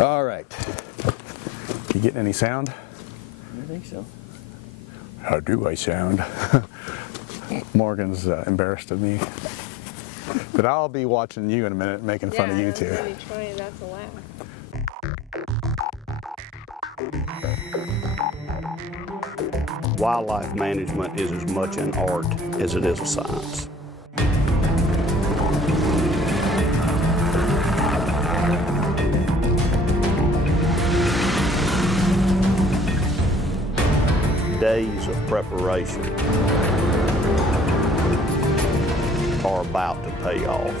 All right. You getting any sound? I think so. How do I sound? Morgan's embarrassed of me. But I'll be watching you in a minute, making fun of you too. Really trying not to laugh. Wildlife management is as much an art as it is a science. Days of preparation are about to pay off.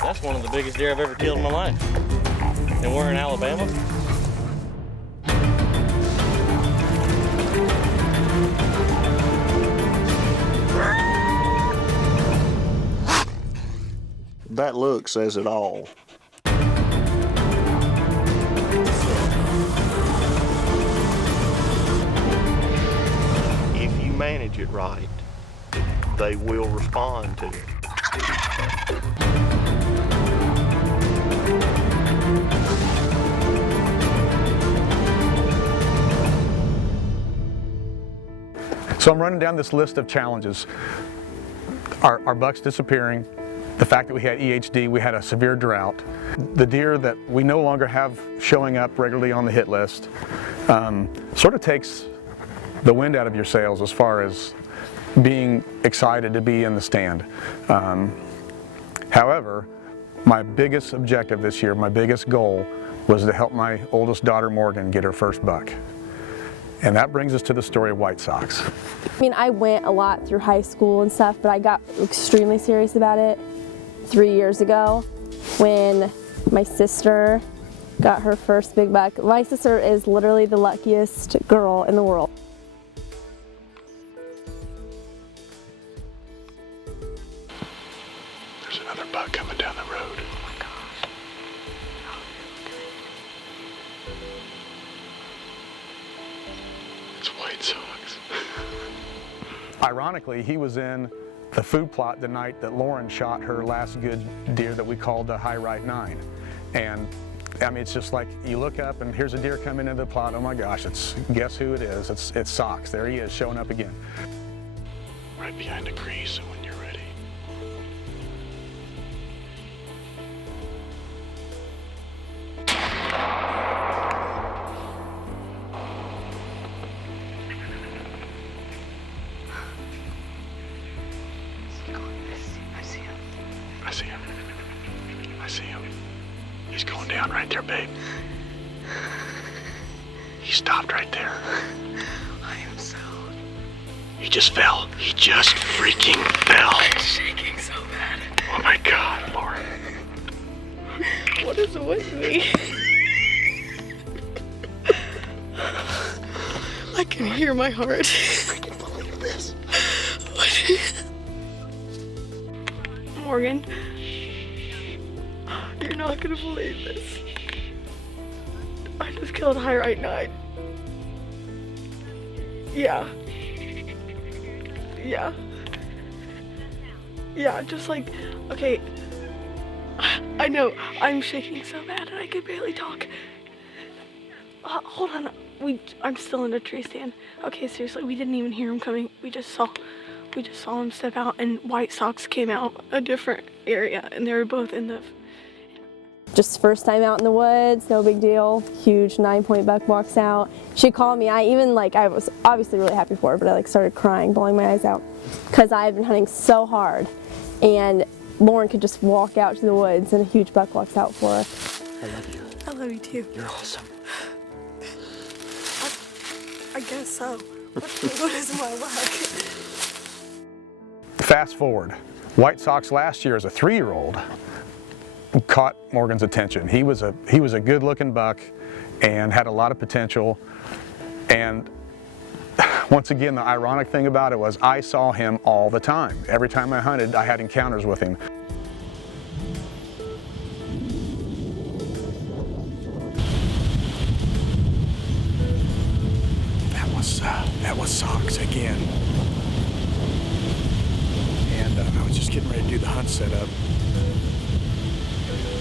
That's one of the biggest deer I've ever killed in my life. And we're in Alabama. That look says it all. If you manage it right, they will respond to it. So I'm running down this list of challenges. Our bucks disappearing, the fact that we had EHD, we had a severe drought, the deer that we no longer have showing up regularly on the hit list, sort of takes the wind out of your sails as far as being excited to be in the stand. However, my biggest objective this year, my biggest goal, was to help my oldest daughter Morgan get her first buck. And that brings us to the story of Whitesocks. I mean, I went a lot through high school and stuff, but I got extremely serious about it 3 years ago when my sister got her first big buck. My sister is literally the luckiest girl in the world. There's another buck coming down the road. It's Whitesocks. Ironically, he was in the food plot the night that Lauren shot her last good deer that we called the High Right 9. And I mean, it's just like you look up and here's a deer coming into the plot. Oh my gosh, guess who it is? It's Socks. There he is, showing up again. Right behind the crease when you're ready. I see him. I see him. He's going down right there, babe. He stopped right there. I am so... He just fell. He just freaking fell. I'm shaking so bad. Oh my God, Lauren. What is with me? I can hear my heart. I freaking believe this. Morgan, you're not gonna believe this. I just killed High Right 9. Yeah. Yeah. Yeah, just like, okay. I know, I'm shaking so bad and I can barely talk. Hold on, I'm still in a tree stand. Okay, seriously, we didn't even hear him coming. We just saw him step out, and Whitesocks came out a different area, and they were both in the... Just first time out in the woods, no big deal. Huge 9-point buck walks out. She called me. I was obviously really happy for her, but I started crying, bawling my eyes out, because I had been hunting so hard, and Lauren could just walk out to the woods, and a huge buck walks out for her. I love you. I love you too. You're awesome. I guess so. What is my luck? Fast forward. Whitesocks last year as a 3-year-old caught Morgan's attention. He was a good-looking buck and had a lot of potential. And once again, the ironic thing about it was I saw him all the time. Every time I hunted, I had encounters with him. That was Socks again. And just getting ready to do the hunt setup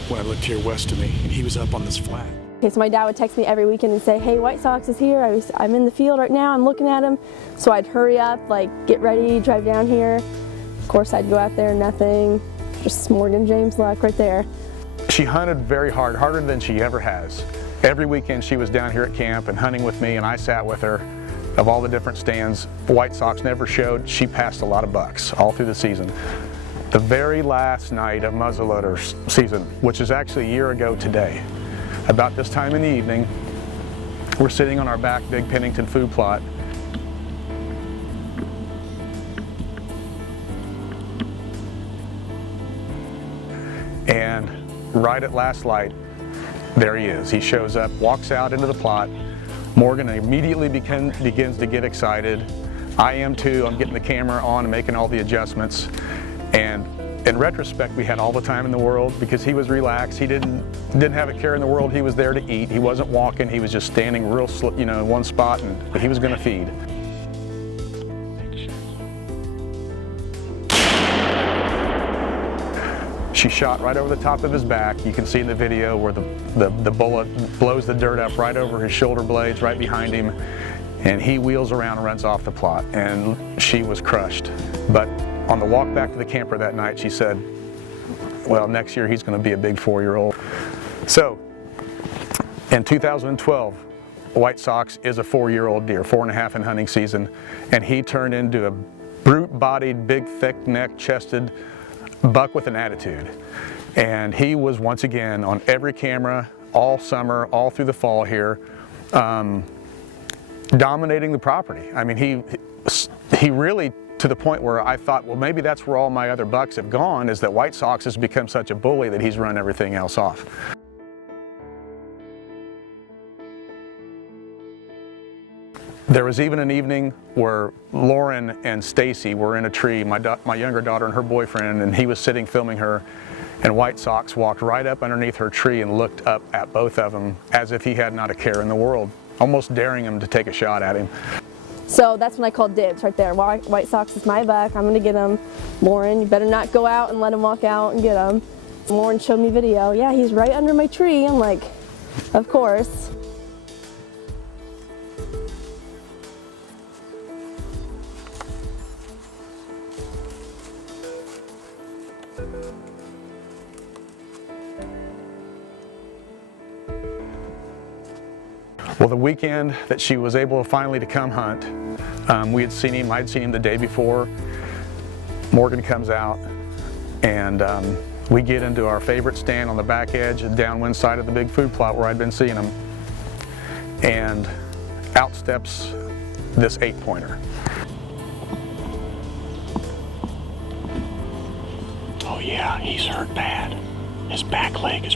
when I looked here west of me, and he was up on this flat. Okay, so my dad would text me every weekend and say, hey, Whitesocks is here. I'm in the field right now. I'm looking at him. So I'd hurry up, like, get ready, drive down here. Of course, I'd go out there, nothing. Just Morgan James luck right there. She hunted very hard, harder than she ever has. Every weekend she was down here at camp and hunting with me, and I sat with her of all the different stands. Whitesocks never showed. She passed a lot of bucks all through the season. The very last night of muzzleloader season, which is actually a year ago today, about this time in the evening, we're sitting on our back big Pennington food plot. And right at last light, there he is. He shows up, walks out into the plot. Morgan immediately begins to get excited. I am too. I'm getting the camera on and making all the adjustments. And in retrospect, we had all the time in the world because he was relaxed. He didn't have a care in the world. He was there to eat. He wasn't walking. He was just standing real, in one spot, but he was going to feed. She shot right over the top of his back. You can see in the video where the bullet blows the dirt up right over his shoulder blades, right behind him, and he wheels around and runs off the plot, and she was crushed. But on the walk back to the camper that night, she said, well, next year he's going to be a big 4-year-old. So, in 2012, Whitesocks is a 4-year-old deer, 4.5 in hunting season, and he turned into a brute-bodied, big, thick neck, chested buck with an attitude. And he was once again on every camera all summer, all through the fall here, dominating the property. I mean, he really, to the point where I thought, well, maybe that's where all my other bucks have gone, is that Whitesocks has become such a bully that he's run everything else off. There was even an evening where Lauren and Stacy were in a tree, my younger daughter and her boyfriend, and he was sitting filming her, and Whitesocks walked right up underneath her tree and looked up at both of them as if he had not a care in the world, almost daring him to take a shot at him. So that's when I called dibs right there. Whitesocks is my buck. I'm going to get him. Lauren, you better not go out and let him walk out and get him. Lauren showed me video. Yeah, he's right under my tree. I'm like, of course. Well, the weekend that she was able finally to come hunt, I'd seen him the day before. Morgan comes out, and we get into our favorite stand on the back edge, the downwind side of the big food plot where I'd been seeing him. And out steps this 8-pointer. Oh yeah, he's hurt bad. His back leg is...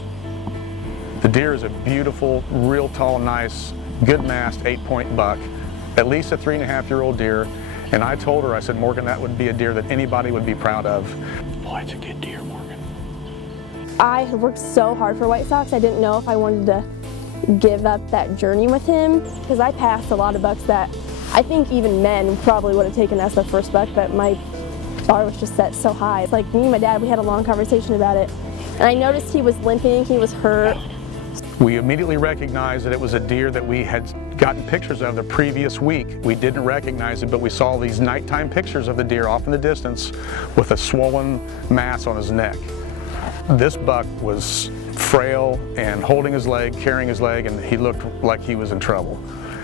The deer is a beautiful, real tall, nice, good massed 8-point buck, at least a 3.5-year-old deer. And I told her, I said, Morgan, that would be a deer that anybody would be proud of. Boy, it's a good deer, Morgan. I had worked so hard for Whitesocks, I didn't know if I wanted to give up that journey with him, because I passed a lot of bucks that I think even men probably would have taken as their first buck, but my bar was just set so high. It's like me and my dad, we had a long conversation about it, and I noticed he was limping, he was hurt. We immediately recognized that it was a deer that we had gotten pictures of the previous week. We didn't recognize it, but we saw these nighttime pictures of the deer off in the distance with a swollen mass on his neck. This buck was frail and holding his leg, carrying his leg, and he looked like he was in trouble.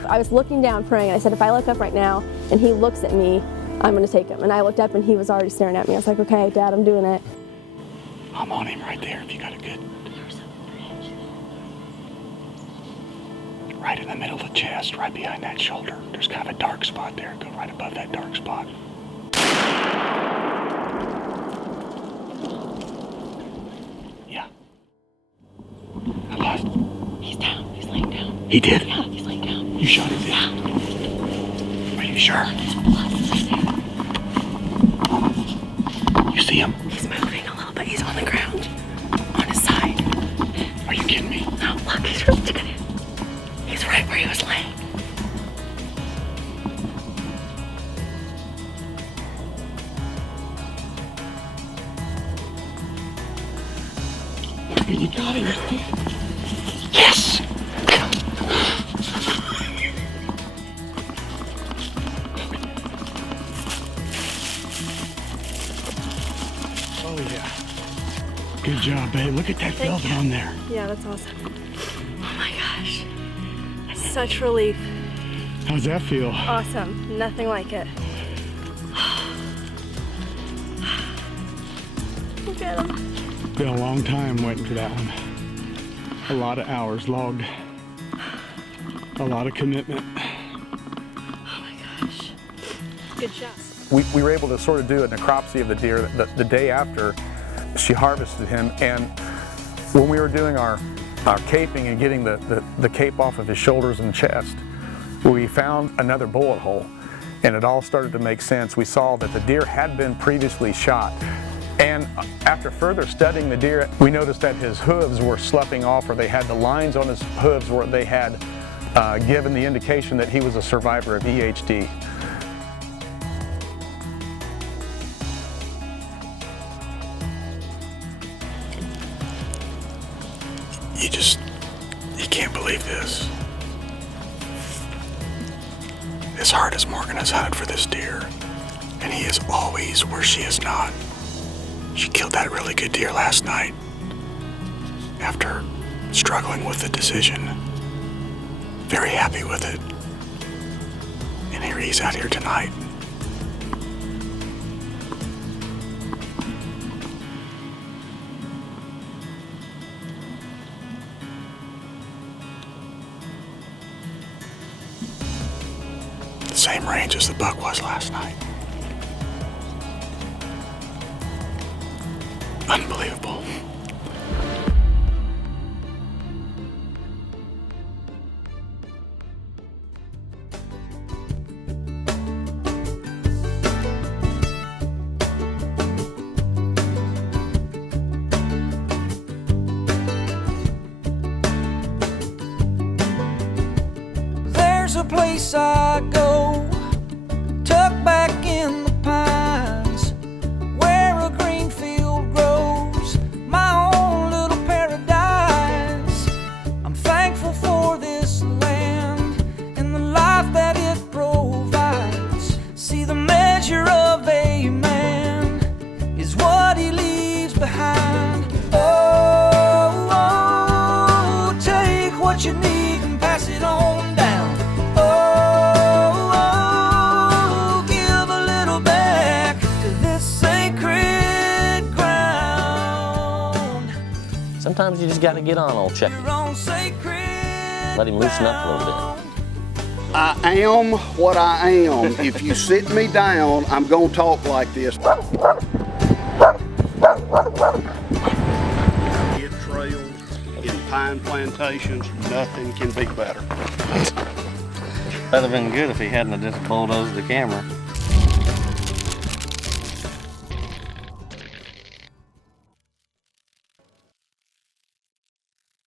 I was looking down praying, and I said, if I look up right now and he looks at me, I'm going to take him. And I looked up and he was already staring at me. I was like, okay, Dad, I'm doing it. I'm on him right there if you got a good... Right in the middle of the chest, right behind that shoulder. There's kind of a dark spot there. Go right above that dark spot. Yeah. I lost him. He's down. He's laying down. He did? Yeah, he's laying down. You shot him, Yeah. Are you sure? There's blood right there. You see him? He's moving a little bit. He's on the ground. On his side. Are you kidding me? No, look, he's really taking it. He's right where he was laying. You got it. Yes! Oh yeah. Good job, babe. Look at that velvet on there. Yeah, that's awesome. Oh my gosh. Such relief. How's that feel? Awesome. Nothing like it. Look at him. Been a long time waiting for that one. A lot of hours logged. A lot of commitment. Oh my gosh. Good job. We were able to sort of do a necropsy of the deer the day after she harvested him, and when we were doing our caping and getting the cape off of his shoulders and chest, we found another bullet hole, and it all started to make sense. We saw that the deer had been previously shot, and after further studying the deer, we noticed that his hooves were sloughing off, or they had the lines on his hooves where they had given the indication that he was a survivor of EHD. You can't believe this. As hard as Morgan has hunted for this deer, and he is always where she is not. She killed that really good deer last night after struggling with the decision. Very happy with it. And here he's out here tonight. Same range as the buck was last night. Unbelievable. There's a place I go, tucked back in the pines, where a green field grows, my own little paradise. I'm thankful for this land and the life that it provides. See, the measure of a man is what he leaves behind. Oh, oh, take what you need and pass it on down. Sometimes you just got to get on old Chucky. Let him loosen up a little bit. I am what I am. If you sit me down, I'm gonna talk like this. In trails, in pine plantations, nothing can be better. That'd have been good if he hadn't have just bulldozed the camera.